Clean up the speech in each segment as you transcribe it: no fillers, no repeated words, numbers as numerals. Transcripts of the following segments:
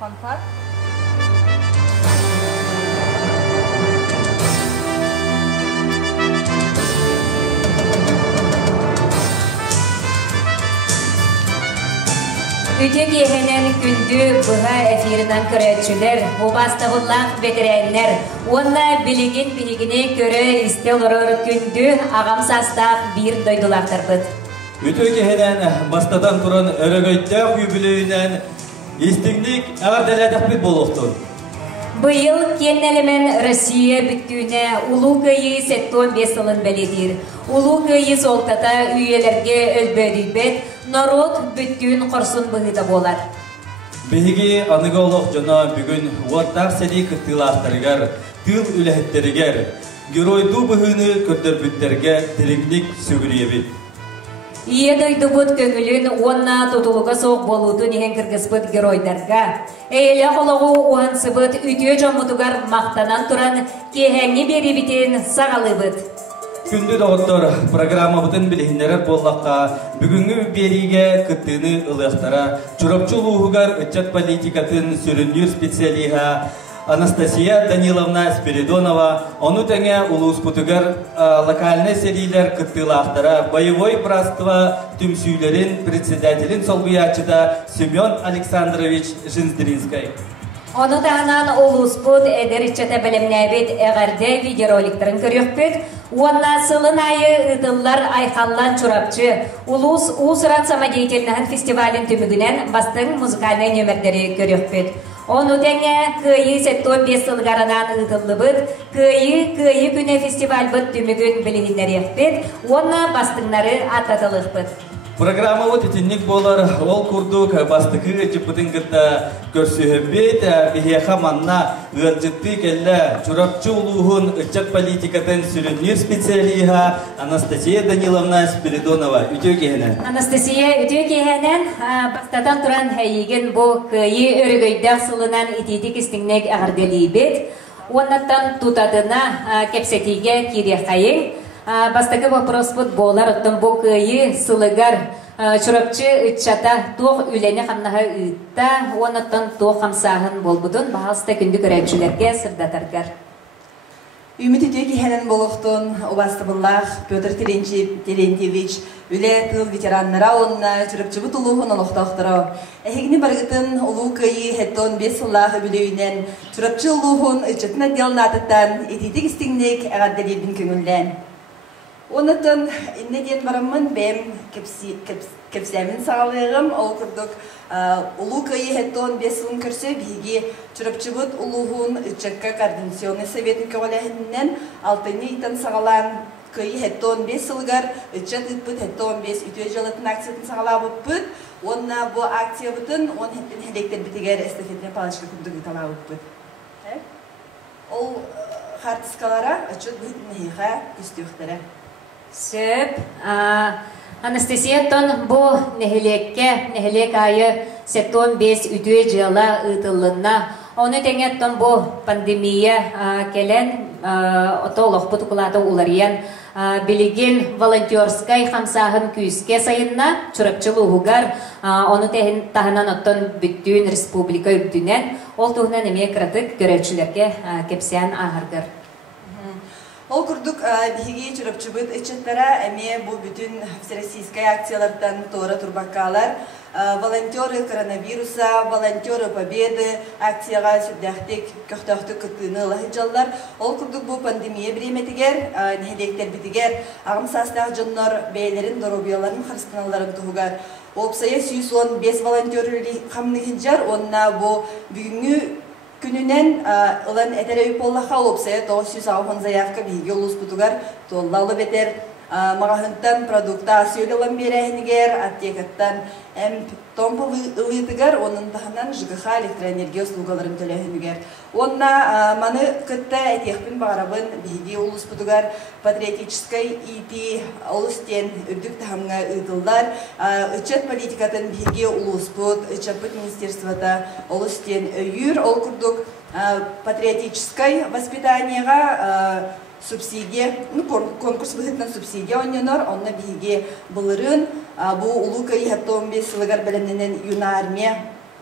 Fanfar. Ütü gehenen gündü bıha efirinden körətçüler, obastavıllaq veterenler, onna biligin biligini köre istel oror gündü ağam sastaq bir doydulaqtır bıt. Ütü gehenen bastadan turan örögöйттәк юбилейінен истинlik ağırdeledek bir boluqtur. Быйыл кеннелемен Россия бүттүүне улуу кыйы 15 yılın беледир. Улуу кыйы солтата үйелерге өлбөдүйбет, народ бүттүүн корсун быгыта болар. Биһиги аныголох жана бүгүн уаттар сери кыттылаахтарыгар, тыл үлэхеттеригер, геройду быһыны көрдөрбүттерге тирикник сүгүрүйебит. Ие дойдубут көңүлүн онна тутулуга соқ болууту нехен кыргызбыт геройдарга. Эйле қологу уансыбыт үтүө жомутугар мақтанан туран кехеңи берибитин сағалыбыт. Күндү доғыттор программа бұтын білігіндерер боллаққа бүгінгі бериге кыттыны ылықтара чурапчы улуғығар үтчат политикатын сүріннер специалиға Анастасия Даниловна Спиридонова, ону тәңе улуспутугар локальный серилер кыттылақтара боевой братство түмсүйлерин председателин солбуячыда Семен Александрович Жинздринской. Onu tağınan улуспут эдериччете білімнәбет әғарде видеороликтерін көріқпет. Онна сылын айы ұтылар айқаллан чурапчы улус усыран самодеятельнігін фестивалін түмігінен бастың музыкальный нөмірдері көріқпет. Onu тәңе күйі 15 сылғаранан ұтылы бұд, күйі күні фестиваль бұд түмігін білігіндері еқпет. Онна бастыңнары аттатылық бұд. Программа вот этинник болар, ол курдук бастыкы жыпытын гытта көрсөһөббет бихеха манна ыржытты келле чурапчы улуғын ычак политикатын сүрүннер специалиха Анастасия Даниловна Спиридонова үтө кехенен. Анастасия үтө кехенен бастатан туран хайыгын бу кыйы өрөгөйдәк сылынан итидик истиңнек агырделибет. Оннаттан тутадына кепсетиге кире хайын. Бастакы вопрос бұд болар ұттым бұл күйі сылығар чурапчы үтчата тоқ үлені қамнаға үтті, оныттан тоқ қамсағын бол бұдын бағалысты күнді көрәкшілерге сырдатарғар. Үміт үтіе кейхенен болуқтың обасты бұллақ Петр Терентьевич үлі тыл ветераннара онына чурапчы бұт ұлуғын олықтақтыру. Әхегіні барғытын ұлу күйі хеттон 5 ұллағы бүлейінен чурапчы ұлуғын үтчатын отделін атыттан ететік істігінек әғадделебін көңілден. Онытын иннеден барамын бәм кепсәмін сағалығым, ол күрдік ұлу күйі хеттон 5 ұлын көрсе бейге чурапчыбыт ұлуғын үтчакка координационный советін көваләхіннен алтыны итан сағалан күйі хеттон 5 ұлғар үтчат үтпіт хеттон 5 үтуе жалатын акциятын сағалабы бұт. Онна бұ акция бұтын, он хеттен хелектер бітігер эстафетіне палышқа күндігі талабы бұт. Ол хартыскалара үтчат бұт нәйіға үстіқтері. Сөп, Анастасияттан бұл нехелек айы 15 үтуе жыла ұтылына. Оны тәңеттен бұл пандемия келен отолық бұтықылады олариян білеген волонтерскай қамсағын күйіске сайынна чурапчылы ұғығар. Оны тағынан оттан бүттүүн республика үбдінен ол тұғынан әме қыратық көрәтшілерге кепсиян ағырғыр. Ол күрдік бігі чурапчыбыт үтчеттара әме бұл бүтін всероссийская акциялардан тора турбаккалар, волонтеры коронавируса, волонтеры победы акцияға сүрдәқтік көқтақты күттіні лахиджалар. Ол күрдік бұл пандемия біреметігер, нәхелектер бітігер, ағым састағы жоннар бәйлерін, доробияларын, қарыстаналарын тұғығар. Опсая 115 волонтеры қамнығынжар, онына бұл бүгінгі күнінен ұлан әтәрі өйіп олақа олыпсая 960 заявка бейге ұлыс бұтығар толлалы бетер мағахынттан продукта сөйлелен берәйінігер, аттекаттан әм томпы ұлытығар, оның тағынан жығыға электроэнергия ұслуғаларын төләйінігер. Онна маны күтті әтекпін бағарабын бейге ұлыс бұтығар патриотическай ити ұлыстен үрдік тағымға ұйдылдар. Үтчет политикатын бейге ұлыс бұт, үтчапыт министерствода ұлыстен үйір, ол күрдік патриотическай воспитанияға субсидия, конкурс бұғытнан субсидия онненор, онна бейге бұлырын, бұл ұлу кайы 15 сылығар бәлімненен юна армия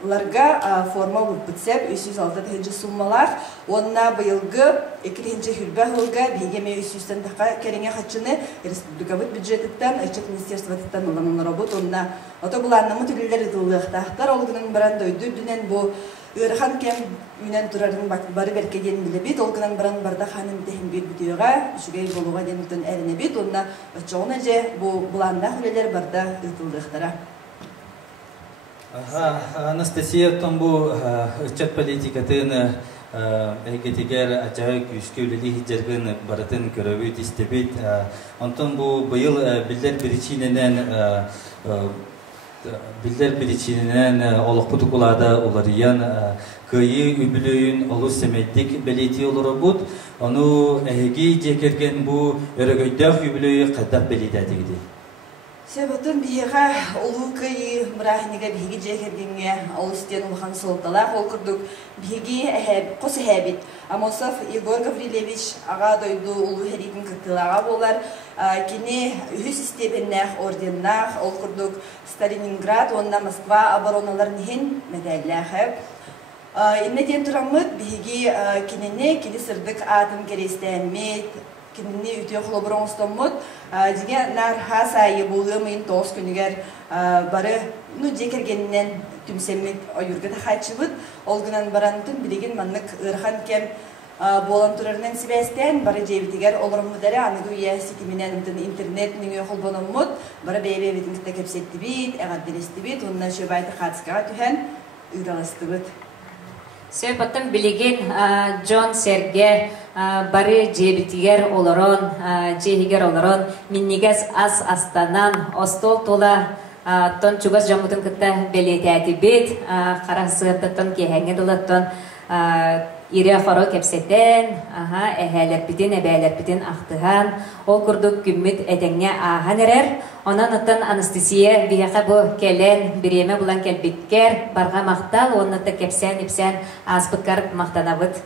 ларга форма урпутсеп 306 суммалар. Онна быйылгы 2-нче хүрбә хылга бигеме 300-тан така кереңе хатчыны республикабыт бюджеттан, Ачык министерствотан уланын работ. Онна ото буларны мөтүлләр дылыктактар олгунун баран дойду дүнен бу ырхан кем үнен турарын бары беркеден билебит. Олгунан баран барда ханым техин бит битөга, шугай болуга денутун эрнебит. Онна очоңна же бу буланда хүлелер барда дылыктара. Анастасия Томбу ычат политикатын эгетигер ачай күскөлүли хиджергын баратын көрөбүт истебит. Онтон бу быйыл билдер причиненен олокпут кулада уларыян кыйы үбүлөйүн олус семеттик белети олоробут. Ону эги жекерген бу өрөгөйдөх үбүлөйү кадап белететиги. Себатын бияга улукай мурахнига биги жекергенге алыстен улхан солтала холкурдук биги кос хэбит Амосов Егор Гаврилевич ага дойду улу херидин кытылага болар кини үс степеннах орденнах олкурдук Сталинград онна Москва обороналарын хин медальлахы иннеден турамыт биги кинене кини сырдык атым керестенмет кинни үтө хлобронстоммут диге нар хасайы булымын тос күнүгер бары ну жекергеннен түмсеммит ойурга тахачыбыт олгунан барантын билеген маннык ырхан кем болан турарынан сибестен бары жебитигер олормударе аныгу яситименен интернет нүңө холбономмут бары бебебитингте кепсеттибит эгаддерестибит онна шөбайты хатскага түһен ыдаластыбыт. Сөйбаттан билеген Джон Серге бары жебитигер олорон, жегигер олорон, миннигес ас астанан, остол тола тон чугас жамутын кытта белетети бит, қарасыттан кехенге дылаттан ире хоро кепсетен, эхелерпитин, эбелерпитин ақтыған, ол күрдік күммит әдеңне ахан әрер, онан аттан Анастасия бияқа бұ келен, біреме бұлан келбиткер, барға мақтал, оннатта кепсен, ипсен, аспыткар мақтанабыд.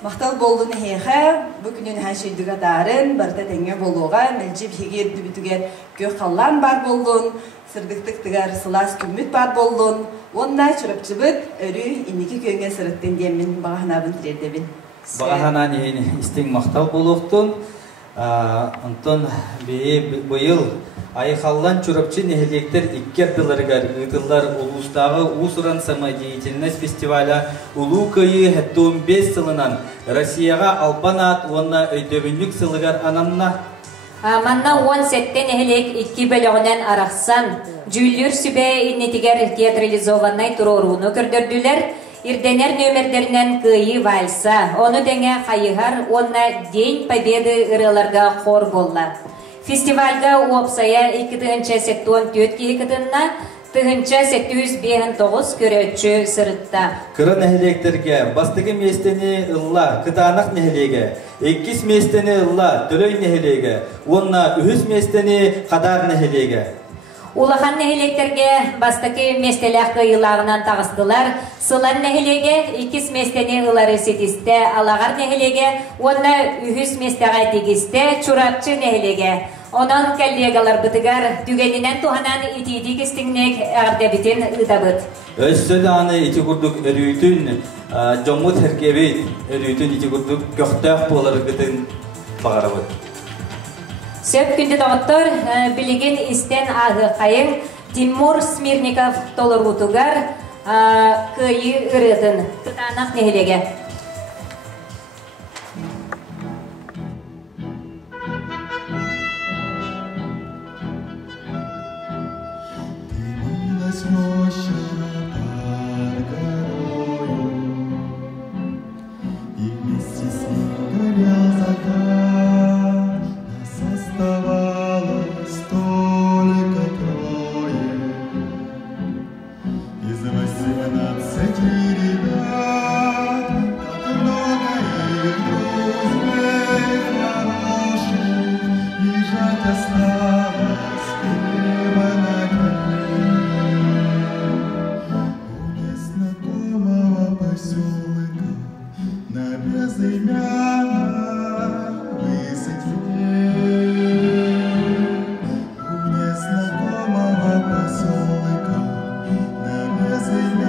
Мақтал болдun хеха, бүгінін хашидыға дарын, барда тәңе болуға, мәлжіп хегер дүбітігер көк қаллан бар болдun, сырдықтық тігар сылас күмміт бар болдun, онна чұрапчыбыт, өрі инекі көнге сырыттын демін бағанабын тірердебін. Бағанан істің мақтал болуқтын, онтон бұйыл айқаллан чурапчы нехелектер иккерділергер ұйтылар улустағы Усуран самодеятельность фестиваля улу күйі 15 сылынан Россияға алпанат онна өйдөбінлік сылығар ананна. Манна 17 нехелек 2 бөлігінен арақсан жүйлер сүбе иннетігер театрализованнай тұруруыны көрдірділер. Ирденер нөмердерінен күйі вальса, оны дәңе қайығар, онна День Победы ырыларға қор болла. Фестивальга уапсая 2-нче сеттуан төт кейкітінна, 2-нче 709 көрөтчі сырытта. Кырын әхелектерге, бастығы местені ұлла, кытанақ нәхелеге, 2 местені ұлла, төлөй нәхелеге, онна 3 местені қадар нәхелеге. Улахан нәхелектерге бастығы местелек қиылағынан тағыстылар, сылан нәхелеге 2 местені ұлары сетісті, алағар нәхелеге, онна 3 местеға тегісті, чурапчы нәхелеге. Онан коллегалар бытыгар түгенінен туғанан ити-ити кестіңнек әрдебітен ұдабыт. Өссөді аны ити күрдік өрүйтін, жомут әркебет, өрүйтін ити күрдік көқтәқ болар күтін бағарабыт. Сөп күнді дауыттар білеген істен ағы қайын Тимур Смирников толырутугар күйі ұрытын тұтанақ нехелеге. Поселка на безымянном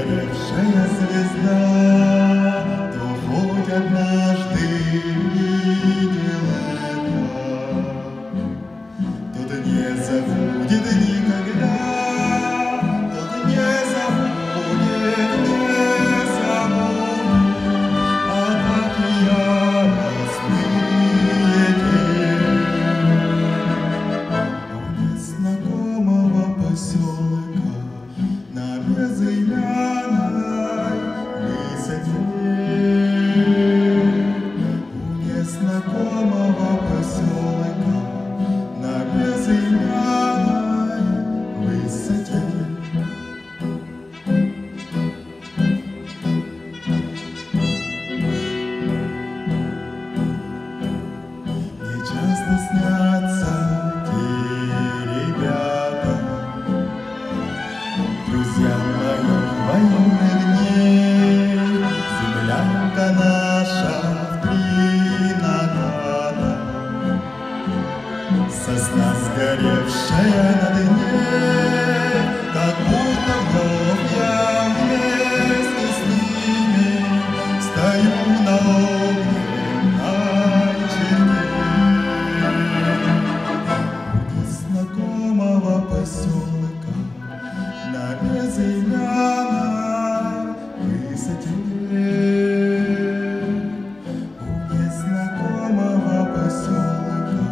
сгоревшая звезда, то хоть однажды видел это, тот не забудет никогда, тот не забудет, а так яростные у незнакомого поселка на безымянной высоте, у незнакомого поселка на безымянной высоте. Мне часто снятся те ребята, друзья моих военных дней, землянка наша в 3 наката, сосна сгоревшая на дне, как будто вновь я вместе с ними стою на огненной черте. У незнакомого поселка на безымянной высоте, у незнакомого поселка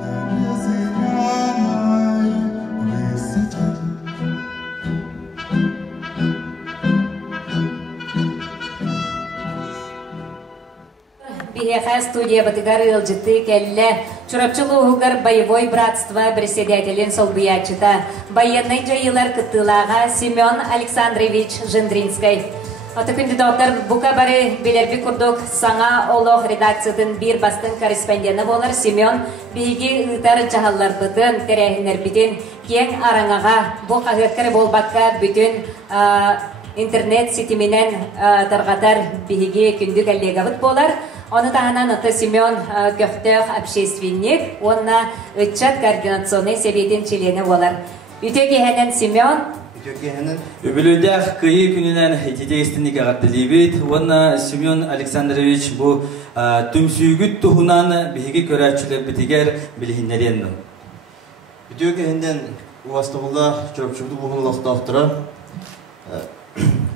на безымянной высоте. Бихеха студия батыгар ылжыты келле. Чурапчылуугар боевой братство председателин солбиячыта. Военный жайылар кыттылага Семен Александрович Жендринский. Аты күнді доктор бука бары билерби курдук саңа олох редакциятын бир бастын корреспонденты болар Семен биги ытар жахаллар бытын терехинер битин кең араңага бу кагыkkары болбакка бүтүн интернет ситименен таргатар биги күндүк аллегабыт болар. Оны тағынан ұты Семен Көқтөк общественник, онна үтчат координационный советин члены болар. Үтеге хәнен Семен? Үтеге хәнен? Өбілудях күйі күнінен ететегістінік ағаттылебет. Онна Семен Александрович бұл түмсүйгіт тұхынан бігі көрәтшілер бітігер білігіннереннің. Үтеге хәнен уастығылда чөріпшілді бұғын лақтақтыра.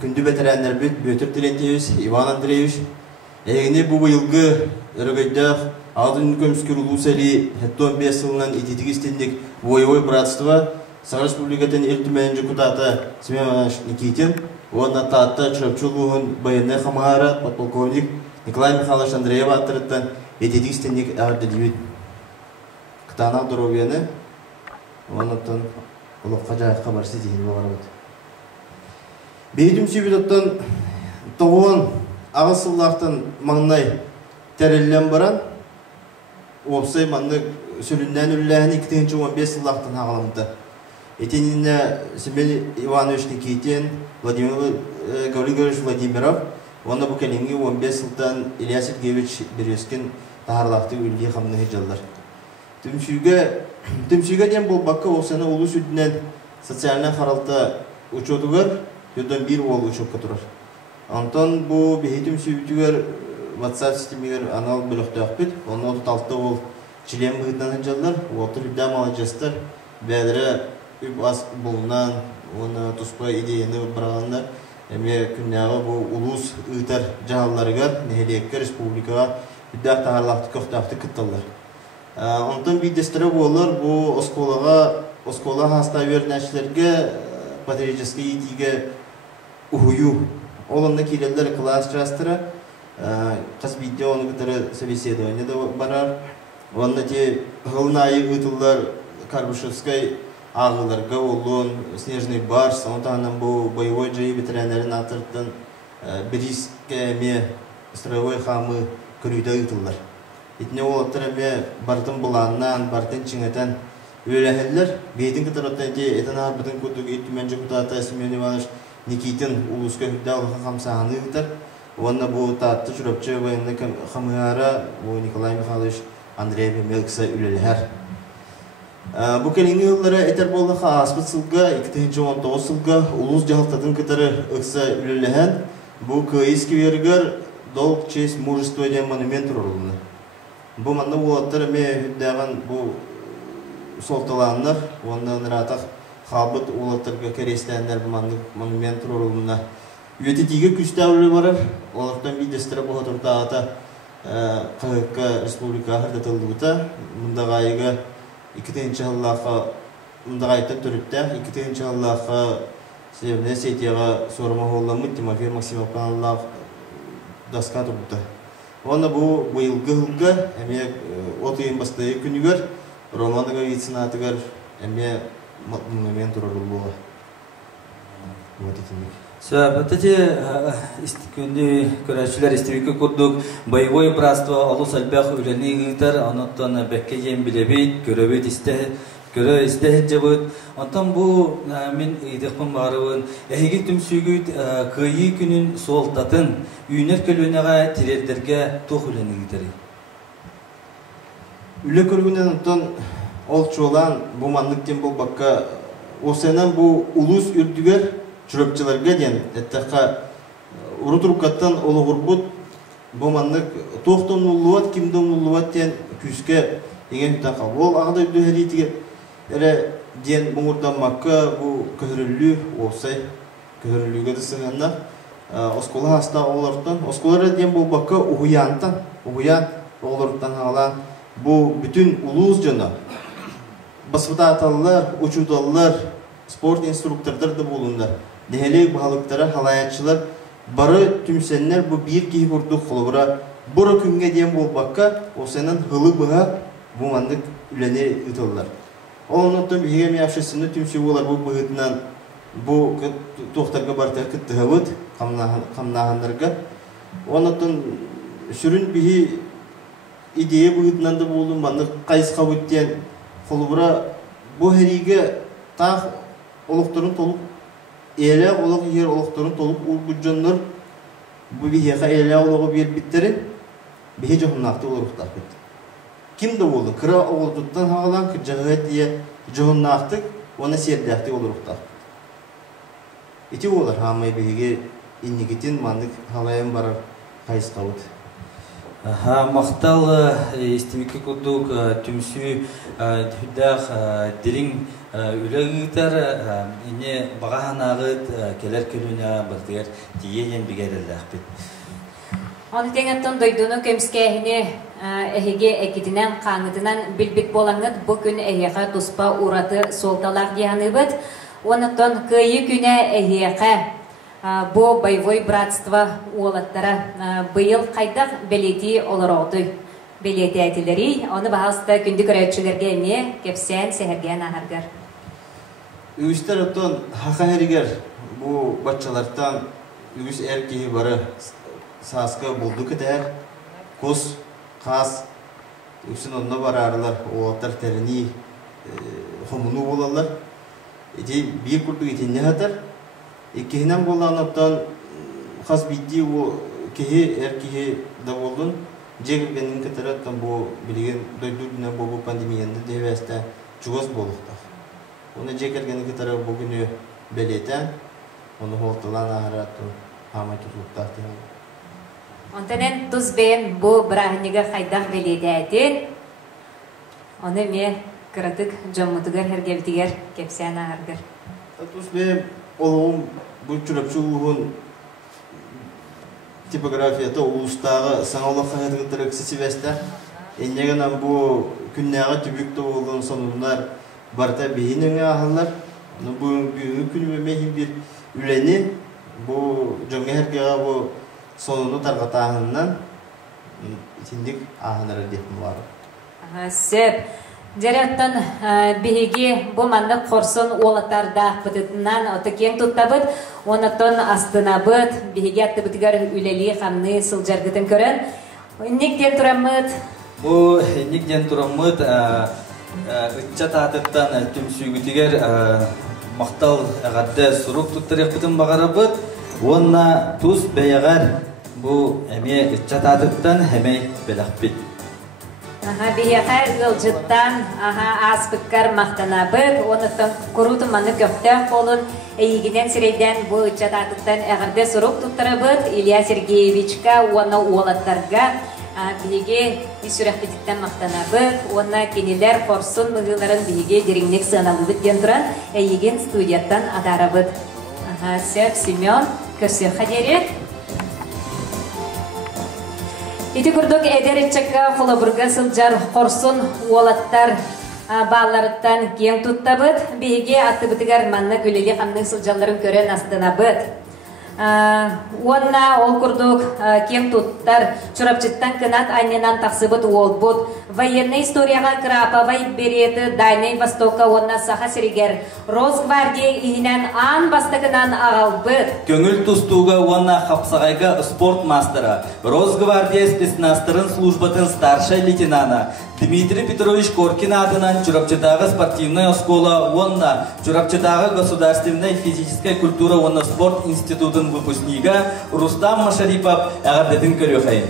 Күнді бәтірәнлер бүт Бөтір Тілентеевич, Иван Андреевич. Эгне бу быйылгы өрөгөйдөх алдын көмскүр улусали 15 жылынан ититигистендик воевой братство Саха Республикатын элтүмәнҗе кутата Семен Никитин, онна татта чөпчүлүгүн военный хамара подполковник Николай Михайлович Андреев аттырыттан ититигистендик ардылбит. Кытана здоровьяны оннан улукка жайыкка барсы деген боларбыт. Бейдим сүйбүттөн тогон Ağısıllaqtan mаңнай тәреллен баран, опсай маңны сүлінден үлләхіні 2-15 сыллақтан ағылымды. Етеніне Семен Иванович Никитин, Владимир Гаврилович Владимиров, оны бұл кәліңгі 15 сылтан Илья Сергеевич Березкин тағарлақты үлге қамны жылдар. Түмсүйге ден бұл баққа опсаны ұлы сүлінен социалына қаралта ұчотығыр, өден бір ол ұчопқа тұрар. Антон bu bihitim sübütüger WhatsApp sistemiger anal bölüktüğüpüt. Onu otutaltı ol çilen bıhıttan hıncalılar. Otur hüddam alacastır. Bədire üp az bulunan, onu tuspay ideyini bırağanlar. Eme künyağı bu ulus ıtar cahallarıgar, neheliyekka Respublikaga hüddaq taharlahtı köftaqtı kıttallar. Ondan bir destere olur bu oskolaga hasta verneşlerge patriotiski itiga uhuyu. Олында келелер класс жастыра, қыз бейді оны күтірі собеседование да барар. Онда те ғылнайы ұтылар Карбышевскай ағыларға олын, Снежный барс, онтағынан бұл боевой жайы бітірәнерін атырттын біріске әме строевой қамы көрүйді ұтылар. Етіне ол аттыр әме бартын бұланнан, бартын чыңетен өләхелер. Бейдің күтіроттан те етін арбытын күтігі еттімен жүктата Семен Иванович Никитин улуска хүддалыға қамсағаны ұтыр. Онна бұл татты жүріпчі военный хамыара Николай Михайлович Андреев Мелкса үлелер. Bu kelini yıllara eter bollaqa aspıt sılga 2019 sılga ulus jahaltadın kıtarı ıksa ülelehen bu kıyıski verger dolg çeсть мужество diye monument rolunu. Bu manda ulatları me hüddağın bu soltalanlar ondan ratak xabıt ulatlarga keresteyenler bu manda monument roluna. Üyetitiğe küstavları varar. Onlardan bir destere bu haturda ata Kayıkka Respublika hırdatıldı buta. Bunda gayıga 2. Allah'a bunda gayıta törütte. 2. Allah'a sevne seytiyaga sorma hollamı Timofey Maksimovkan Allah daska turbuta. Ona bu yılgı hılgı eme otuyun bastığı günügör romanıga vitsinatыгар eme monument rolulu. Bu etkinlik. Сөбәтте истикүнди көрәчләр истибеке курдук боевой братство алу салбах үләни гытар анаттан бәккә ем билебит көрәбит көрә истәһҗәбит антан бу мин идекпен барыбын әһиге түмсүгүт кыйы күнүн солтатын үйнер көлөнәгә тирәлдәргә тух үләни гытары Үле көргүннән антан ол чолан бу манлыктен бу бакка осенан бу улус үрдүгәр Çurapçılarga diyen, ettaka uruturukattan olu gurbut bu manlık tohtan uluvat, kimden uluvat diyen küske ingen hütten kal. Ol ağda üdü heriyetiga diyen buğurdan makka bu köhürüllü olsay, köhürüllüge de sığınna oskola hasta oğlardan. Oskolara diyen bu bakka uhuyan oğlardan alan bu bütün uluz cana basıda atalılar, uçudalılar, sport instruktörler de bulunlar. Dehelek bahalıklara halayatçılar barı tümsenler bu bir kihi kurduk kulubura bura künge diyen bol bakka o senin hılı bıha bu mandık üleni ıtıllar. Onundan bir hegemi yaşasını tümsü olar bu bıhıtından bu tohtarga bartaya kıttı hıvıt kamnahanlarga. Onundan sürün bir ideye bıhıtından da bulun mandık kayız kavut diyen kulubura bu herige tağ olukturun tolup eyle oluk yer olukturun tolup ulgucanlar bu bir heka eyle oluğu bir bitleri bir hece hunnaktı oluruktar bitti. Kim de oldu? Kıra oğulduktan hağalan kırcağıt diye cahunnaktı ona serdakti oluruktar. İti olur hamay bir hege innigitin mandık halayan barar kayız kavut. Мақтал истимикке курдук түмсү хүддах дирин үлөгүтөр ине баганагыт келер көлүнө бартыгар тиен бигерелдакпит. Оны теңеттен дойдуну көмскәһине эһиге экитинен каңытынан билбит болаңыт бу күн эһига туспа ураты солталак дияныбыт. Онуттан кыйы күнә эһига бу боевой братство уолаттара быйыл кайдак белети олороты белети айтылары оны баһаста күндү көрөчүлөргө эмне кепсен сехерген аһаргар. Üstler oton haka heriger bu batçalardan üst erkeği barı saska bulduk eder kus kas üstün onunla bararlar o atar terini homunu bulallar eti bir kurdu eti ne hatar ikihinen bulan otan kas bitti o kehi erkeği da buldun Cegirgenin katarattan bu bilgen doydurduğuna bu pandemiyanda deveste çuğuz bolukta. Onu cegirgenin katarat bugünü beleten, onu holtalan aharatın hama tutuklukta. Ontanen tuz ben bu brahniga kaydak beleten, onu me kıratık cammutugar hergevtiger kepsen ahargar. Tuz ben oğlum bu çırapçuluğun tipografiyada ulustağı sanalıq hayatı sesiveste. Enneğen bu günlere tübükte olduğun sonunlar barda beyinine ahırlar. Bu gün ve mehim bir üleni bu cömertliğe bu sonunu targıta ahından itindik ahınları deyip var. Sep. Жараттан биһиги бу манны корсон уолаттарда бытытынан отыкен туттабыт, онаттан астынабыт, биһиги аттыбытыгар үлели хамны сылжаргытын көрөн. Никден турамыт? Бу никден турамыт, ытча таатыттан түмсүгүтигер мактал агадда сурук туттарык бытын багарабыт, онна туз бәягар бу эме ытча таатыттан хемей белакпит. Бияха ылжыттан аспыккар мақтанабыт, онытын курутын маны көптөх болын, эйгінен сирейден бұл чататыттан әғірде сұрук тұттырабыт, Илья Сергеевичка оны уолаттарға биеге исүрәхбетіктен мақтанабыт, оны кенелер қорсын мұғыларын биеге дереңнек сығаналыбыт ден тұран, эйген студияттан адарабыт. Сөп Семен көрсі қадерет. Ити күрдік әдерітчіка құлабырға сылжар қорсын уолаттар бағаларыттан кең тұттабыт, бейге атты бітігер манна көлелі қамның сылжаларын көрен астынабыт. Онна ол күрдік кең тұттар чұрапчыттан кынат айненан тақсыбыт уолбыт. Военный историяға крапавай береті Дайный Востока онна саха сиригер. Росгвардия иінен ан бастығынан ағалбыт. Көңіл тұстуға онна қапсағайға спорт мастера, Росгвардия спецнастырын службатын старшай лейтенана Дмитрий Петрович Коркин адынан Чурапчатағы спортивная школа онна Чурапчатағы государственная физическая культура онна спорт институтын выпускнига Рустам Машарипов ағардетін көріқайын.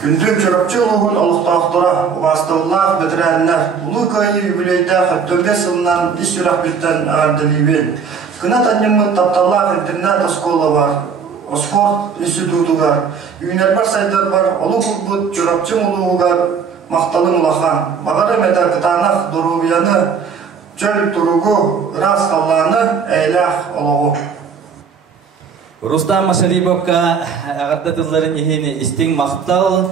Күндім Чурапчы ұлығын ұлықтақтыра ұғастығылақ бітірәнінер ұлы көйі юбилейді 45 жылынан ис үрәқбеттен ағардылейбен. Күнат аннемін тапталақ интернет школа бар, спорт институты бар, үйінер бар сайдар бар, ұлы құлбыт Чурапчы ұлығығар мақталың ұлақан. Бағары мәді қытанақ дұрубияны, чөл тұруғы, рас қалланы әйләқ ұлығы. Рустам Машариповка ағардатыларын ехені істің мақтал.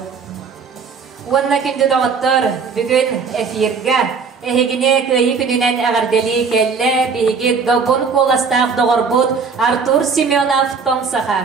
Онна күнді доғыттыр бүгін эфирға. Эхегіне көйі күнінен ағардели келі бейге добын қоластақ доғырбұд Артур Семенов тоңсаға.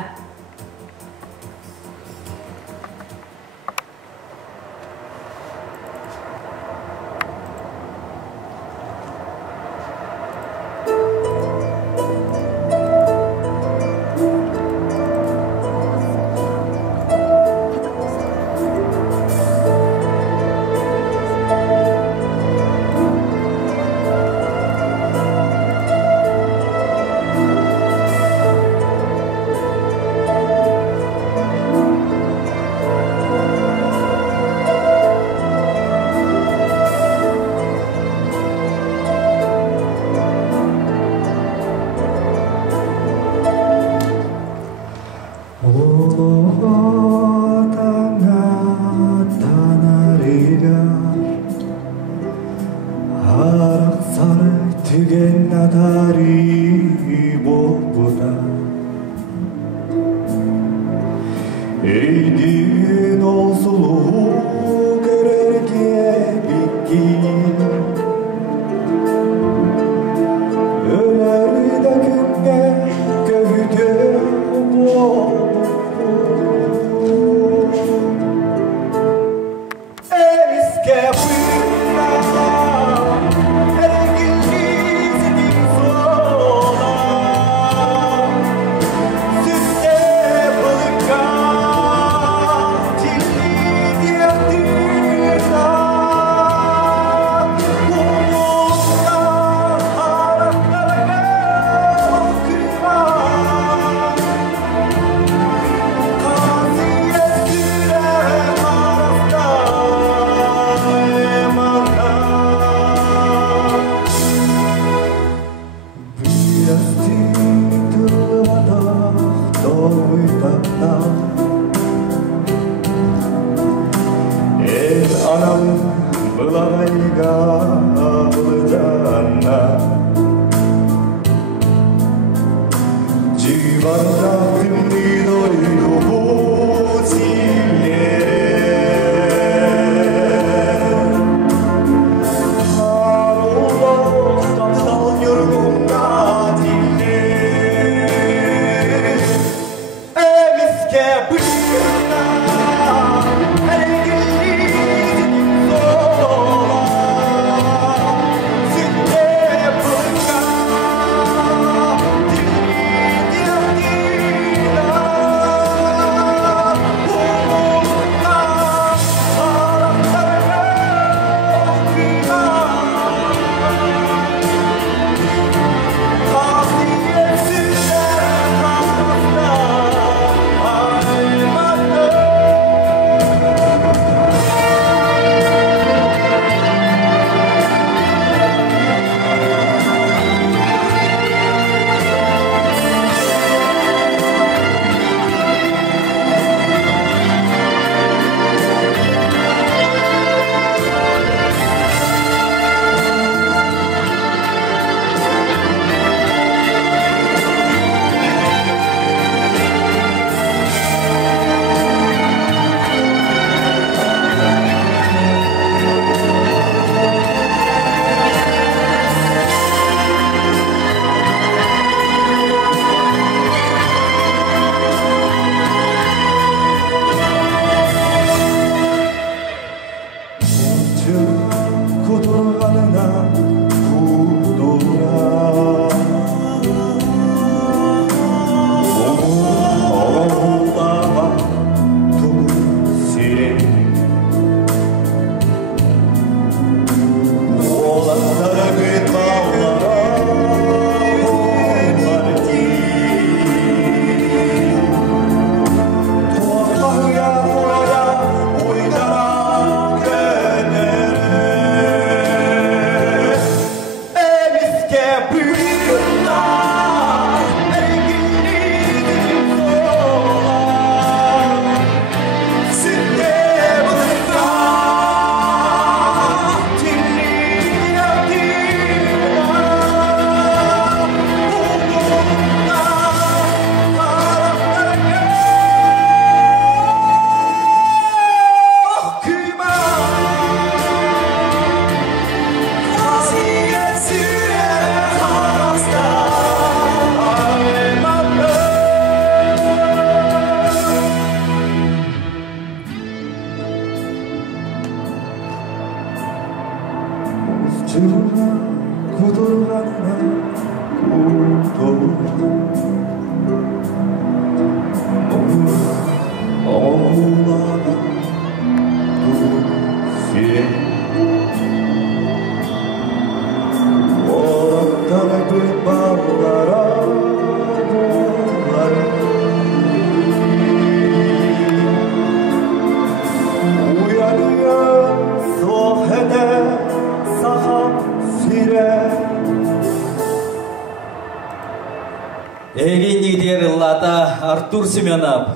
Артур Семенов.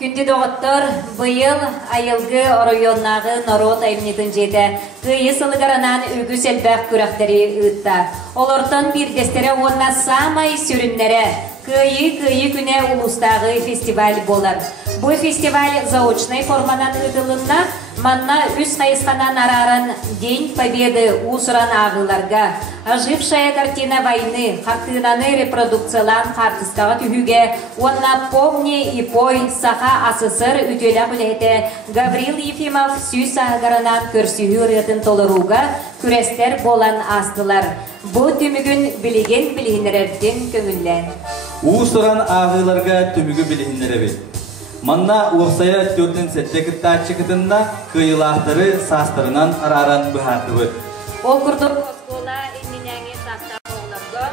Күнді доғыттар бұйыл айылғы оройоннағы народ айымнетін жеді. Күйі сылығаранан үгі сәлбәқ күрәқтері ұтта. Олортан бір дестері онна самай сүрінлері. Күйі күне ұлыстағы фестиваль болар. Бұл фестиваль заочный форманан ұтылынна, манна үз қайысқанан арарын День Победы ұсыран ағыларға. Ожившая картина войны, хартынаны репродукциялан хартыстағы түхіге, онна «Помни и пой» саха АССР үтелі білеті Гаврил Ефимов сүйс ағаранан көрсігі ретін толыруға күрестер болан астылар. Бұл түмігін білеген білгенерерден көңіллән. Ұсыран ағыларға түмігі білгенері бет. Манна уақсая түрдің сәттегі тәтшікітінна қиылақтары састырынан араран бұхаты бөт. Ол күрдік оскола иннинәңе састағы оғыларға.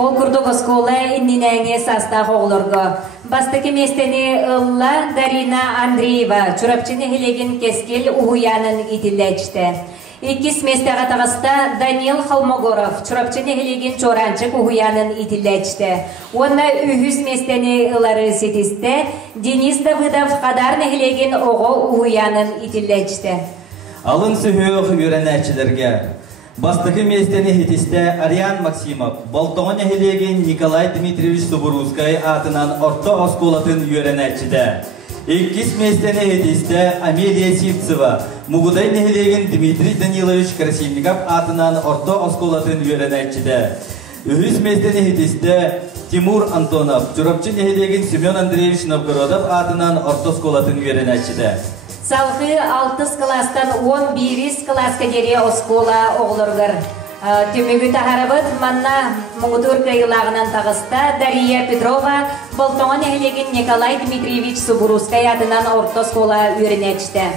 Ол күрдік оскола иннинәңе састағы оғыларға. Бастықы местені ұлла Дарина Андреева чурапчыны хелеген кескел ұғуянын итілләчті. Иккис местеға тағыста Данил Холмогоров чурапчыны хелеген чоранчык ұғуянын итілләчті. Онна үхіз местені ұлары сетісті Денис Давыдов қадарны хелеген оғы ұғуянын итілләчті. Алын сөйөк үйренәчілерге. Бастықы местені хетісті Ариан Максимов, Болтоғын әхелеген Николай Дмитриевич Субурускай атынан орта осколатын үйренәчіді. Иккис местені хетісті Амелия Сивцева, Мугудай әхелеген Дмитрий Данилович Красильников атынан орта осколатын үйренәчіді. Үхіз местені хетісті Тимур Антонов, Чурапчын әхелеген Семен Андреевич Новгородов атынан орта осколатын үйренәчіді. Салқы 6 кластан 11 класска дере оскола оғылырғыр. Түмігі тағарабыд манна мұғытыр кайылағынан тағыста Дария Петрова Болтоғын әхелеген Николай Дмитриевич Субурускай атынан орта оскола үйренәчті.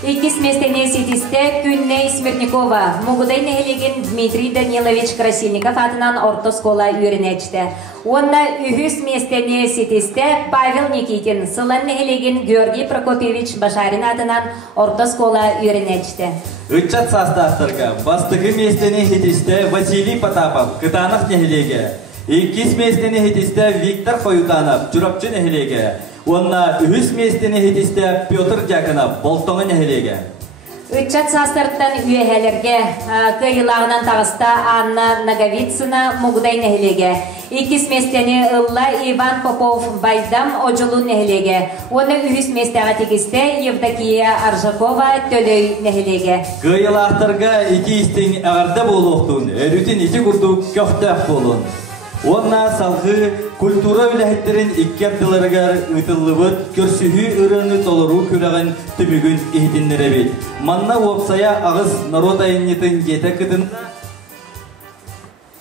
Иккис местене сетісті Күнней Смирникова, Мұғыдай әхелеген Дмитрий Данилович Красильников атынан орта оскола үйренәчті. Онна үхіз местене сетісті Павел Никитин, Сылан әхелеген Георгий Прокопьевич Башарин атынан орта оскола үйренәчті. Үтчат састақтырға бастығы местені хетісті Василий Потапов, Кытанық нәхелеге. Иккис местені хетісті Виктор Хоютанов, Чурапчын нәхелеге. Онна үхіз местені хетісті Петр Дяконов, Болтоңы нәхелеге. Үтчат састырттан үйәхәлерге кайылағынан тағыста Анна Наговицына Мұғдай нәхелеге. Иккис местені ұлла Иван Попов Байдам Оджулу нәхелеге. Оны үхіз местеға тегісті Евдокия Аржакова Төлөй нәхелеге. Кайылақтарға ики істің әғарда болуқтың, өрітін ити күрдік көқтәқ болуын. Онна салғы культура үләхеттерін иккерділерігер ұйтылыбыт көрсігі үріні толыру көріғін түбігін ихтінлері бет. Манна опсая ағыз народ айыннетін жеті кітін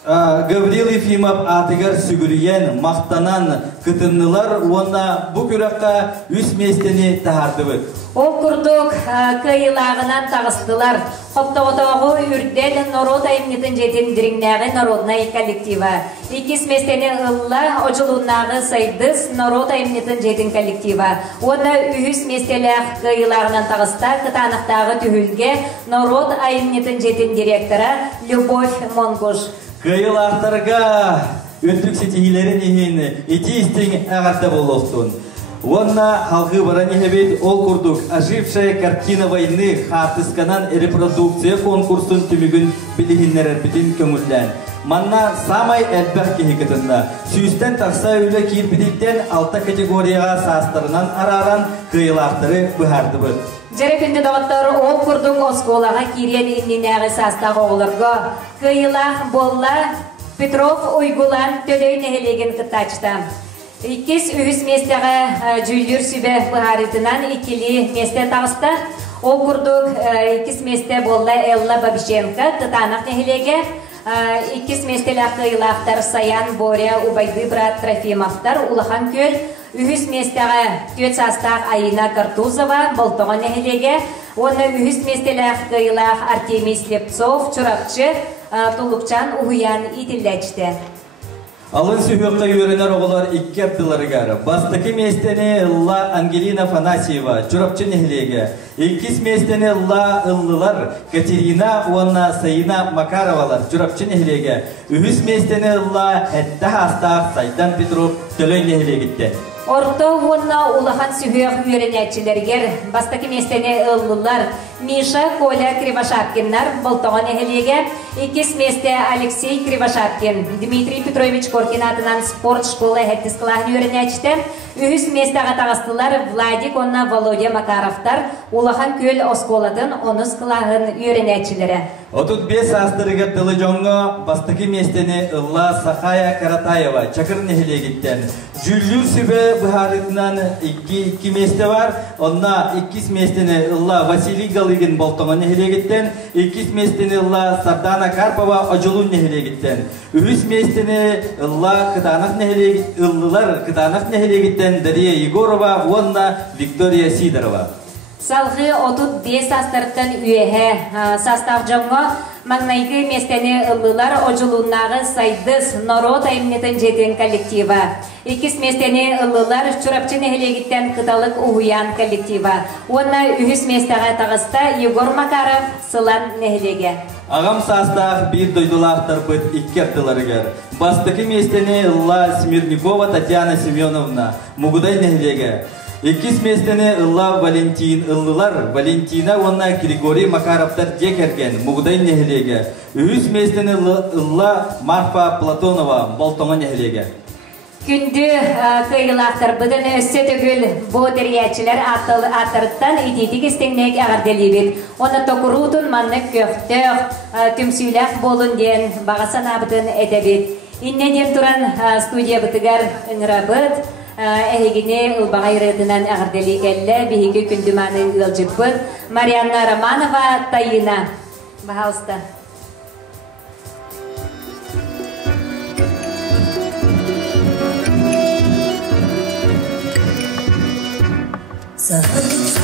Гаврил Ефимов атыгар сүгүрүйен мақтанан кытыннылар онна бу күрәккә үс местени тахардыбыт. Ол курдук кыйлагынан тагыстылар. Хоптоготогу үрден народ аймнитин жетин дириңнәге народный коллектива. Икис местени ылла ожулуннагы сайдыс народ аймнитин жетин коллектива. Онда үс местелек кыйлагынан тагыста кытанактагы түһүлге народ аймнитин жетин директора Любовь Монгуш. Кыйлақтарға өндік сетихилерін ехін ити істің ағарта болуқтun. Онна халқы баран ехебет ол күрдік ожившая картина войны хартысканан репродукция конкурсын түмігін білігінлерер бітін көңілден. Манна самай әлбәқ кехекетінна. Сүйістен тақса үйлі кирпедеттен алта категорияға састырынан араран кыйлақтары бұхарды бұд. Жерекінде дағыттар ол күрдің осколаға кирен иннинәғі састағы оғылырға. Кыйлақ болла Петров уйгулан төлөй нәхелеген кыттачта. Иккес үхіс местеға жүлдір сүбе бұхаритынан иккілі месте тағыста. Ол күрдің иккес месте болла Элла Бабишенко кытанақ нәхелеге. Иккес местелі кыйлақтар Саян Боря Убайды брат Трофимовтар Улахан көл. Үхіс местеға төт састақ Айна Картузова болтоған нәхелеге. Оны үхіс местелі кыйлақ Артемий Слепцов Чурапчы Тулукчан Уғуян итілдәчті. Алын сүйіққа үйренер оғылар икки аптыларығар. Бастықы местені Ла Ангелина Фанасьева, Чурапчы нехлеге. Иккис местені Ла Ыллылар, Катерина Уанна Саина Макаровалар, Чурапчы нехлеге. Үхіс местені Ла Әтті Астақ Сайтан Петров төлөй нехлегітті. Орто онна улахан сүйіқ үйренетчілергер. Бастықы местені Ыллылар, Миша Коля Кривошапкиннар болтоған нехлеге. Иккис месте Алексей Кривошапкин, Дмитрий Петрович Коркин атынан спорт школы әттіс қылағын үйренетчті. Үхіс местеға тағыстылар Владик онна Володя Макаровтар улахан көл осколатын оныз қылағын үйренетчілері. 35 астырыға тылы жоңға бастықы местені Ла Сахая Каратаева Чакыр нехелегіттен. Жүллүр сүбе бұхарытынан 2 месте бар. Онна 2 местені Ла Василий Галыгин болтоған нехелегіттен. 2 местені Ла Сардана Карпова Ожулун нехелегіттен. Үхіс местені Ла Кытанақ нехелегіттен Дария Егорова, Онна Виктория Сидорова. Салғы 35 астырттан үйеге састав жоңға маңнайғы местені ыллылар ожулуннағы сайдыс народ аймнетін жетен коллектива. Икис местені ыллылар Чурапчы нехелегіттен Кыталық Уғуян коллектива. Онна үхіс местеға тағыста Егор Макаров Сылан нехелеге. Ағам састақ бір дойдулақтар бұд 2 аптыларығар. Бастықы местені Ла Смирникова Татьяна Семеновна Мугудай нехелеге. 2 местені Ла Валентин Ыллылар Валентина онна Григорий Макаровтар декерген Мугудай нехелеге. 3 местені Ла Марфа Платонова болтоңа нехелеге. Күнді кыйлақтар бұдын өсі түгіл бұдыриятчылар аттырыттан идетік істеңнек ағарделебет. Оны тоқырудың манны көқтөк, түмсүйләк болын ден бағасан абытын әдәбет. Иннеден тұран студия бұтығар үңірабыт, әйгіне ұлбағайрытынан ағарделек әлі бейгі күндіманы ұлжыппыт. Марианна Романова Тайына. Бағалыста. Sağlık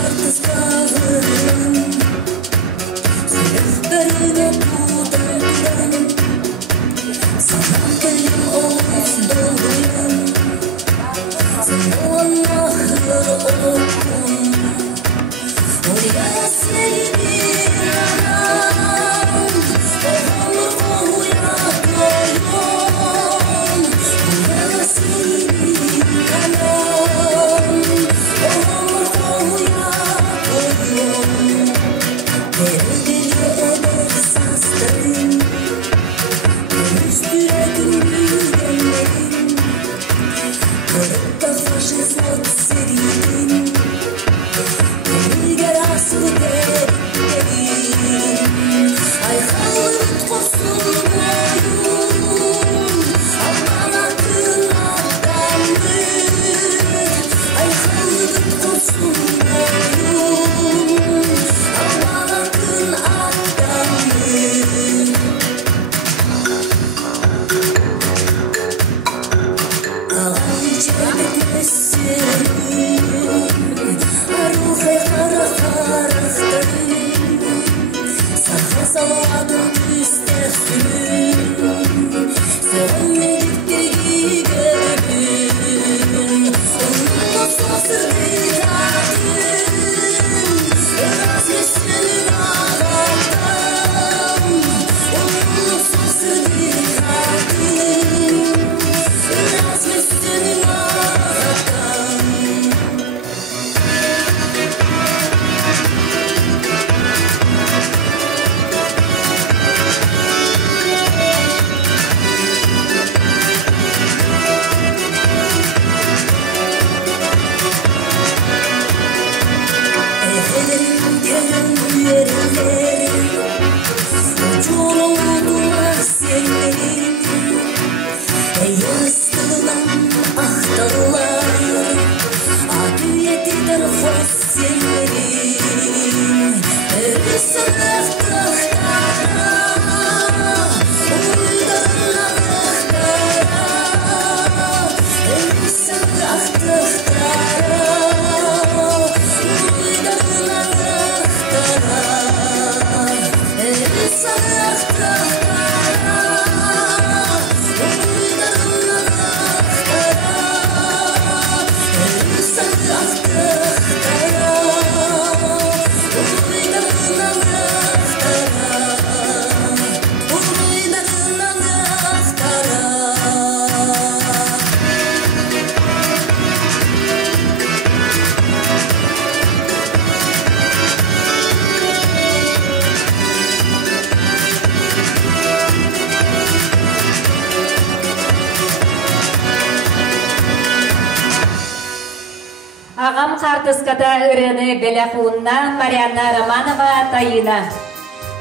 artık bağırım Sülüklerine tutarım Sana benim oğuz doğruyum Sen Allah'ı okun Oraya seni anam Oğul oğuya doyum Oraya seni anam Oğul мартыската ырыны белахуунна Марианна Романова тайына.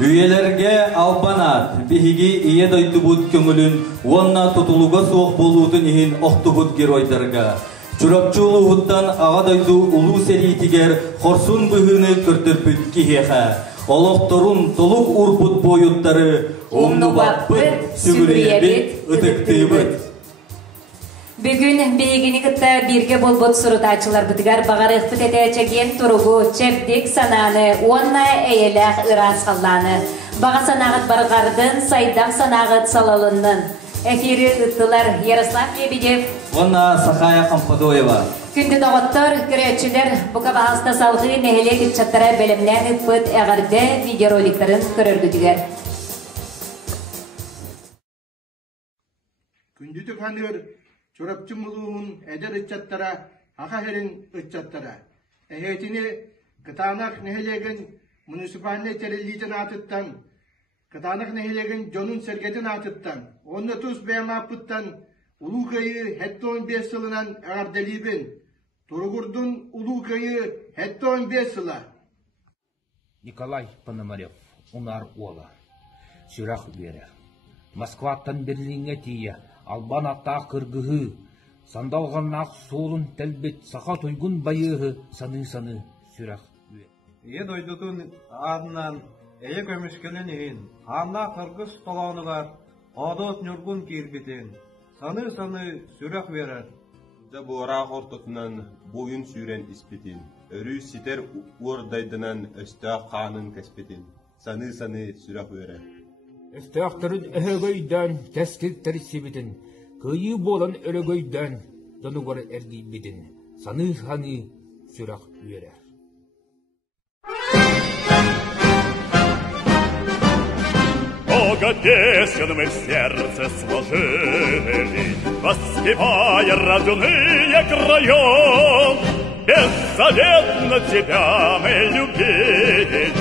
Üyelerge albanat, bihigi iye doydubut kömülün, onna tutuluga soğuk bolutun ihin ohtubut geroydarga. Çurapçuluğuttan ağa doydu ulu seritiger, horsun bühünü körtürpüt kiheha. Oloqtorun toluk urput boyutları, omnu bappıt, sügüriyebit, ıtıktığıbıt. Бүгүн бейгини кытта бирге болбот сурутачылар бытыгар багарых битетечеген туругу чепдик сананы уонна эйелах ырас халланы. Бага санагыт баргардын сайдам санагыт салалынын. Эфири ыттылар Ярослав Лебедев. Уонна Сахая Кампадоева. Күнді тоғыттар, күрәтшілер бұқа бағасына салғы нәхеле күтчаттара бәлімнән үппіт әғарды видеороликтарын көріргідігер. Күндүтүк ханыр чорапчы мулуун эдер ыччаттара аха херин ыччаттара. Эхетини кытанак нехелеген муниципальный тереллитен атыттан, кытанак нехелеген жонун сергетин атыттан, онны туз бәймапыттан улуу кайы 75 сылынан ағарделибин. Туругурдун улуу кайы 75 сыла. Николай Пономарев, унар уола. Сюрах берер. Москваттан Берлинге тие, Албан аттаа кыргыһы, сандалганнак соолун телбет саха тойгун байыһы саны сүрах. Ие дойдутун адынан эйе көмүшкелен иһин, ханна кыргыз толоонулар, одот нюргун кирбитин, саны сүрах берер. Да буара ортотунан буюн сүйрен испитин, өрү ситер уордайдынан өстө канын кеспитин, саны сүрах берер. Эстеактарын эхегөйдөн кескилтер сибитин, кыйы болан өрөгөйдөн донугор эргийбитин, саны сүрах берер. Много песен мы в сердце сложили, воспевая родные краев. Беззаветно тебя мы любили,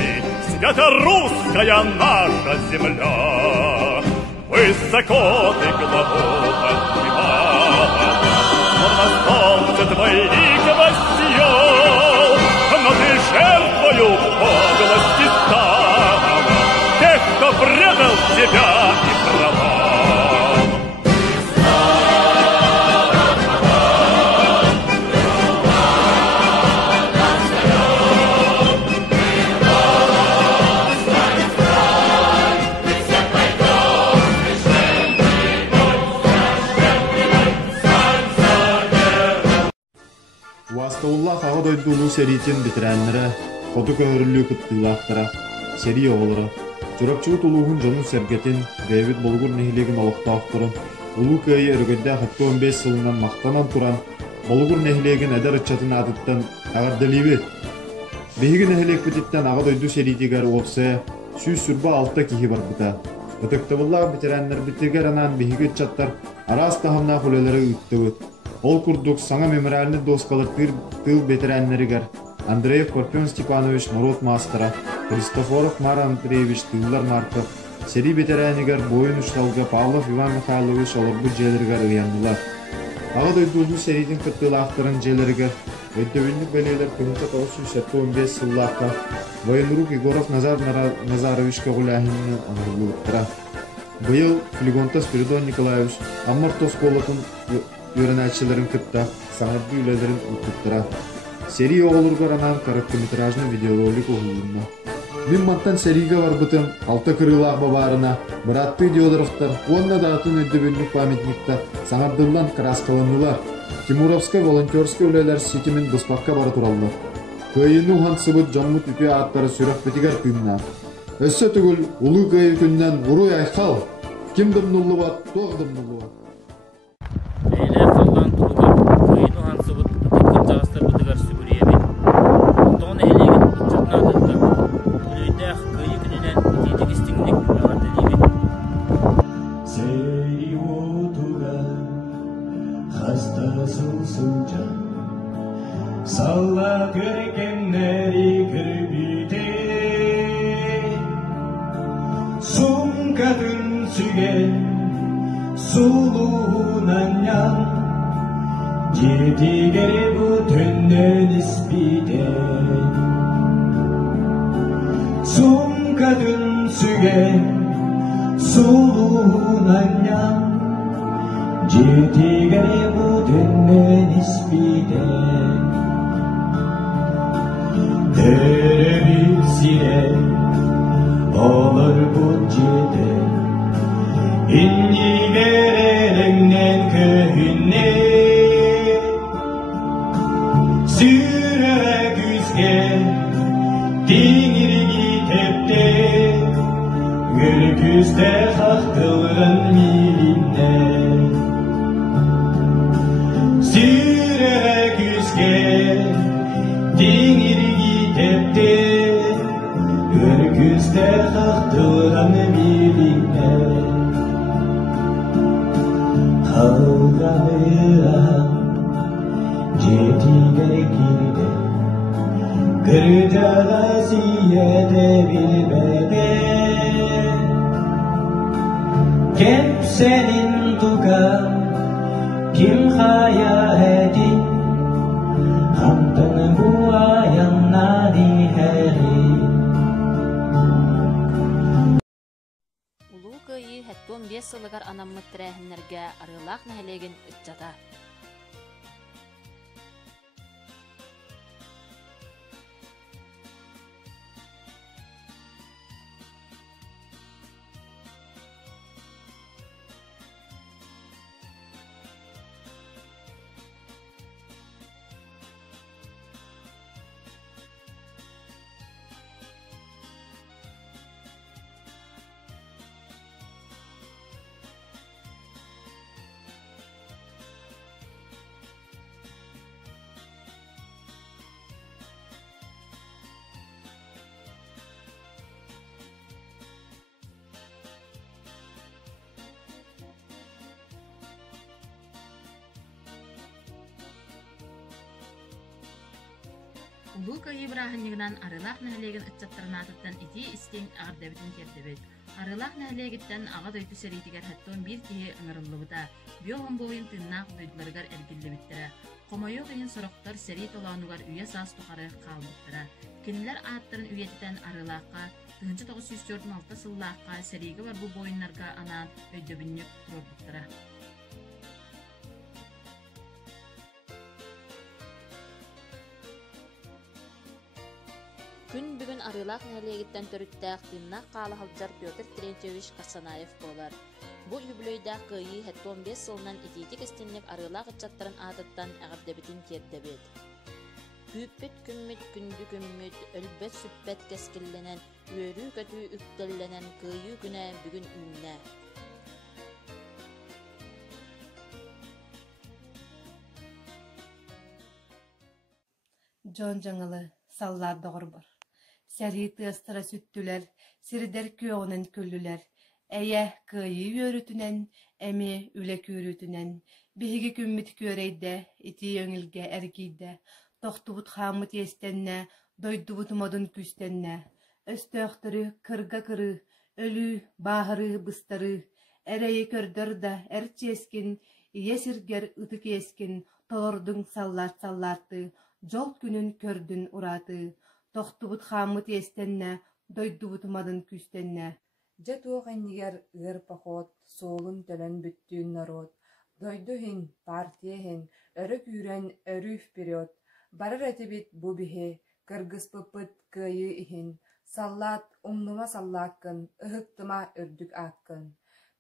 свято-русская наша земля. Высоко ты главу поднимала, словно солнце твоих воссиял, но ты жертвою подлости стала тех, кто предал тебя и права. Уастаулла хага дойдулу серитин битирәннәре, фото көрүлү кыттылактара, сери оголора. Чурапчуу тулугун жонун сергетин, Дэвид Болгур нехилеген олуктаактырын, улуу кайы өргөддө 15 сылынан мактанан туран, Болгур нехилеген эдер ыччатын атыттан агарделибит. Беги нехилек бититтен ага дойду серитигер опсе, сүүс сүрба алта кихи барбыта. Өтөктөбулла битирәннәр битигер анан беги ыччаттар арас тахамна хулелери ыттыбыт. Ол курдук саңа мемориальный доскалар тыл ветераннеригер Андреев Парпион Степанович народ мастера, Христофоров Мар Андреевич тыллар марков, сери ветеранигер бойын ушталга Павлов Иван Михайлович олорбу желергер ыяннылар. Ага дойдулу серидин кыттылаактырын желергер өттөбүндүк белелер 1915 сыллакка Военрук Егоров Назаровичка гуляхинни анырылыктыра. Быйыл Флегонта Спиридон Николаевич Аммартос колотун Юренатчыларын кытта, саңырды үйлелерін ұлттыра. Сери оғылырғар анан короткометражный видеоролик оғылынна. Мен мантан сериге барбытым, алта кырылақ бабарына, бұратты идеодырықтар, онна датын өдді памятникта саңырдылан краскаланылар. Тимуровскай волонтерский үлелер сетімен бұспаққа бары туралылар. Көйіні уған сыбыт жаммут үпе аттары сүрек бетігер күнна. Өссі түгіл, ұлы көйі күннен ұруй айқал. Кім дымнулы бат, тоқ дымнулы бат. Эйлер қалған тұлғар, көйіну хансыбыт, ұтыққын жағыстар бұтығар сүгірейебен. Ұтығын әлеген ұтчатына адықты. Үлейдәқ көйі күнінен үтейдік істіңдік ағадылейбен. Сей отуға хастасылсың жан, салла көргеннері кірбейте. Сұңқатын сүген Sulunan yan Жетигер бүтіннен іспиден Сумкатын сүген сұлуынаннан Жетигер бүтіннен іспиден Дөребіл сирен Olur bu cede İnni vererengnen köyüne Sürerek yüzgen Dingir gitepte Gülgüzde hakkılın miline Sürerek yüzgen Dingir gitepte Gülgüzde hakkılın miline Kavgamıram Cetiğe girdi Kırcağa ziyede bilmeden Kim senin tukan Kim hayalin Hamtını bu ayanları heri Улуу кыйы хэттон 5 сылыгар анаммыт тирээхиннерге арыылаах нэһэлиэгин ытчата. Улуу кыйы бырааһынньыгынан арыылаах нэһэлиэгин ытчаттарынаатыттан ити истиң аҕардабытын тердебит. Арыылаах нэһэлиэгиттэн аҕа дойду сэриитигэр хэттон биир киһи ыҥырыллыбыта, биоһон буойун тыыннаах дойдуларыгар эргиллибиттэрэ. Хомойуо кыйын сороқтар сэрии толоонугар үйэ саас тухары хаалбыттара. Кинилэр ааттарын үйэтитэн арыылаахха 1946 сыллаахха сэрииге барбу буойуннарга анаан өйдөбүннүк турбуттара. Күн бүгүн арыылаах нэһэлиэгиттэн төрүттээх тыыннаах хаалахалдьар Петр Терентьевич Касанаев болар. Бу юбилейдаах кыйы хэттон 5 сылынан итиити кестинник арыылаах ыччаттарын аатыттан эҕэрдэбитин тиэрдэбит. Күүппүт күммүт күндү күммүт өлбөт сүппэт кескилленен үөрүү көтүү үктэлленен кыйы күнэ бүгүн үүннэ. Жон жаңылы саллар доғырбыр. Сәрі тыастыра сүттүлер, сиридер күйоғынан көллүлер. Әйе кыйы өрүтүнен, әме үле көрүтүнен. Биһиги күммит көрейді, ити өңілге әргейді. Тоқтубут хамыт естенне, дойдубут модун күстенне. Өстөқтірі кырга кыры, өлі бағыры быстары. Әрейі көрдөр да әрчі ескін, ие сиргер ытык ескін, толордың салларты. Жол күнін көрдін ураты, тоқтубут хамыт естенне, дойдубут мадын күстенне. Жатуоғаннигер ыр поход, солун төлөн бүттүүн народ, дойду хин, партия хин, өрі күйрен өрі вперед, барыр этибит бу бихе, кыргыз пыппыт кыйы ихин, саллат умнума саллаккын, ыхыктыма өрдүк аккын.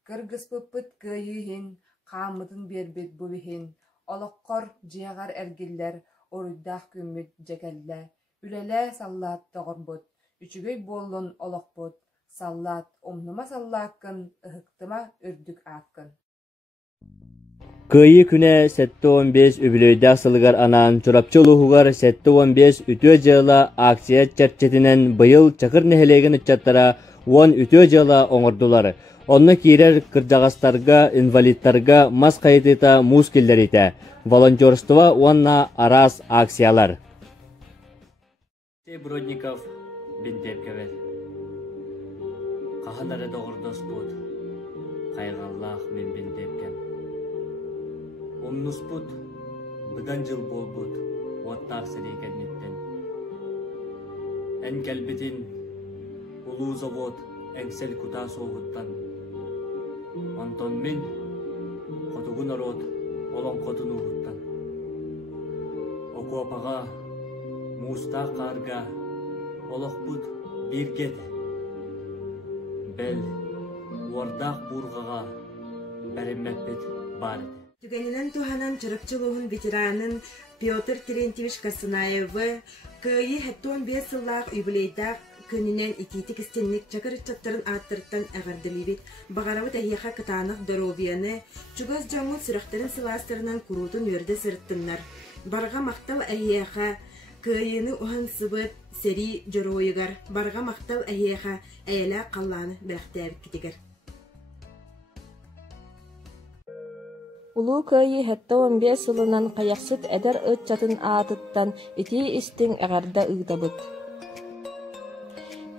Кыргыз пыппыт кыйы хин, камытын бербит бу бихин, олоққор жиягар эргиллер, оруйдаах күммүт жекелле, үлеле саллаат тоҕорбут, үчүгөй буоллун олохпут, саллаат умнума саллааккын, ыхыктыма үрдүк ааккын. Кыйы күнэ 7-15 үбүлөйдаах сылыгар анаан чурапчы улуһугар 7-15 үтүө жыала акция чарчетинен быйыл чакыр нэһэлиэгин ыччаттара 10 үтүө жыала оҥордулар. Онна киирер кырдьаҕастарга, инвалидтарга мас хайытыта муус киллерите. Волонтерство уанна арас акциялар. Бродников Бентепкевел. Кахалары доғырдос бұд. Қайғаллах мен Бентепкен. Умнус бұд. Быдан жыл болбут, уаттар сәрекеннеттен. Эн кәлбетін, улуу завод, әңсел кута соғыттан. Антон мен, қотугун арот, олон қотун уғыттан. Окуапаға, муста қарға, олық бұд биргеті. Бәл, уардақ бұрғаға, бәріммәппет бар еді. Түгенінен туханан чырыпчылуғын ветеранын Петр Терентьевич Косынаевы күйі 15 сыллақ юбилейдақ күнінен ититик істенлік чакырычаттарын аттырттан әғардылыбет бағарабы тәхиеха кытанық доровияны чугаз жаңыл сүрәхтерін сыластырынан курутын өрді сырттыннар. Барға мақтал әхиеха күйіні ухан сыбыт сәри жоройығар. Барға мақтал әхиеха әйелі қалланы бәқтәбік кетегер. Улуу кайы 15 сылынан қаяқсыт әдер ытчатын аатыттан ити истин әғарда ыдабыт.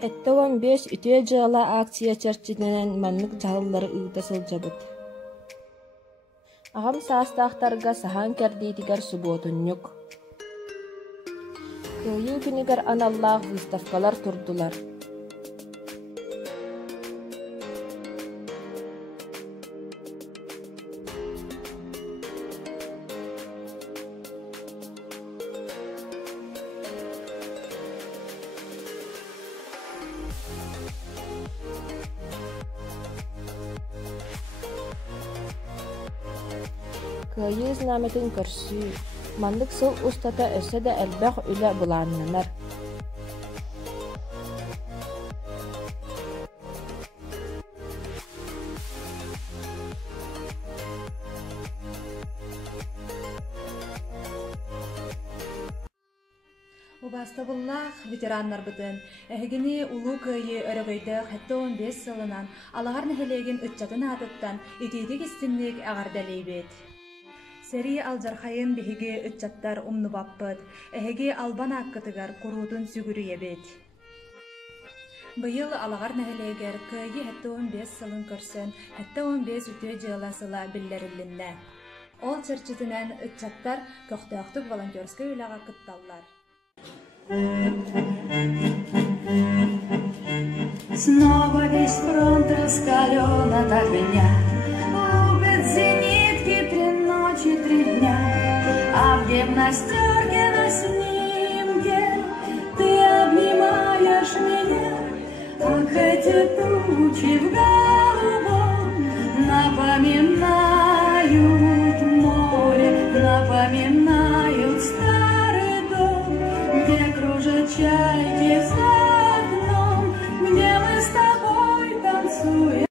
15 үтө жала акция чарчинен маннык жаллары ыдасыл жабыт. Ағам састақтарға сахан кәрдейтігер суботуннюк. Кайы күнігер аналлах выставкалар турдулар. Кайы знаметін көрсі, мандык сыл устата өсі де әлбәқ үлі бұланнанар. Убастабыллах ветераннар бытын, әхігіне улу кайы өрігейді 15 сылынан алағар нәхелеген үтчатын атыттан итейдік істінлік ағардалейбет. Сәри алжархайын бігіге үтчаттар умны баппыт, әхіге албан аққытығар құрудын сүгірі ебет. Бұйыл алағар нәхелегер кайы 15 сылын көрсін, 15 үті жыласыла білдерілінне. Ол чырчытынан үтчаттар көқтіқтік волонтерскі үліға қытталлар. Снова весь фронт раскален от огня, лупят зенитки 3 ночи, 3 дня, а в гимнастерке на снимке ты обнимаешь меня, как эти тучи в голубом напоминают море, напоминают старый дом, где кружат чайки за окном, где мы с тобой танцуем.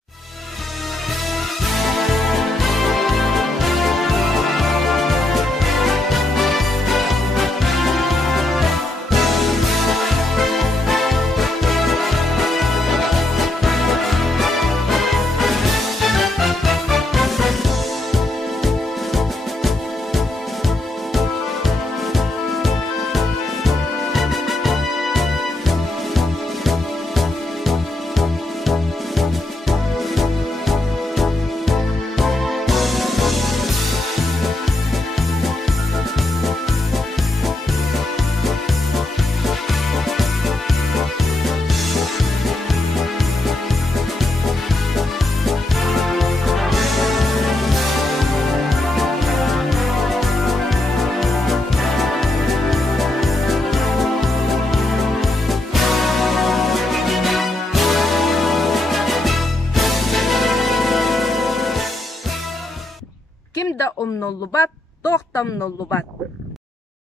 Кимда омноллубат, тохтамноллубат.